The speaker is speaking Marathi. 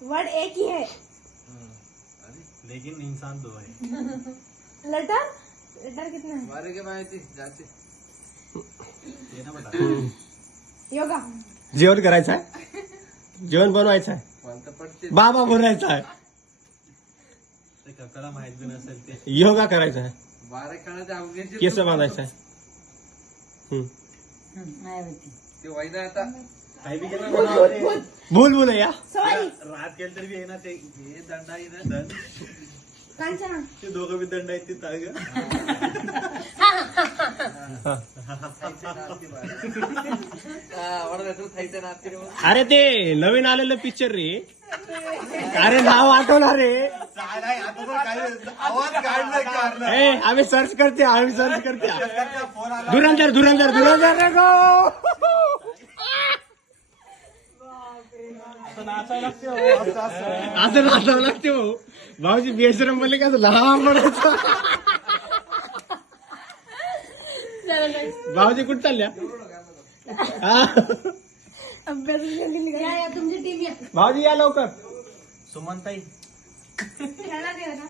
वर्ड एक ही है लेकिन इंसान दो है। लेटर लेटर कितने हैं? मारे के माहिती जाते ये ना बता योगा जेवण करायचं आहे, जेवण बनवायचं आहे, मला तर पडते बाबा बोलायचा आहे, ते ककडा माहित बी नसेल ते योगा करायचा आहे, बारा खाण्याचे अवघड केस बांधायचं आहे. ते वैदा आता काही बी केलं भूत ना भूत भूत भूल भूल या सॉरी रात केलं तरी बी आहे ना ते हे दंड आहे ना दंड कांचना ते दोघं बी दंड आहेत ते ताग खायचं नाते अरे ते नवीन आलेलं पिक्चर रे. अरे नाव आठवणार रे. आवाज काढला ए आम्ही सर्च करते धुरंधर धुरंधर धुरंधर रे गो. असं नाचावं लागते हो भाऊजी. बेसरम बोलले का लहान पडायचं. भाऊजी कुठं चालल्या? अभ्यास तुमची टीम या भाऊजी या लवकर. सुमनताई खेळला गेला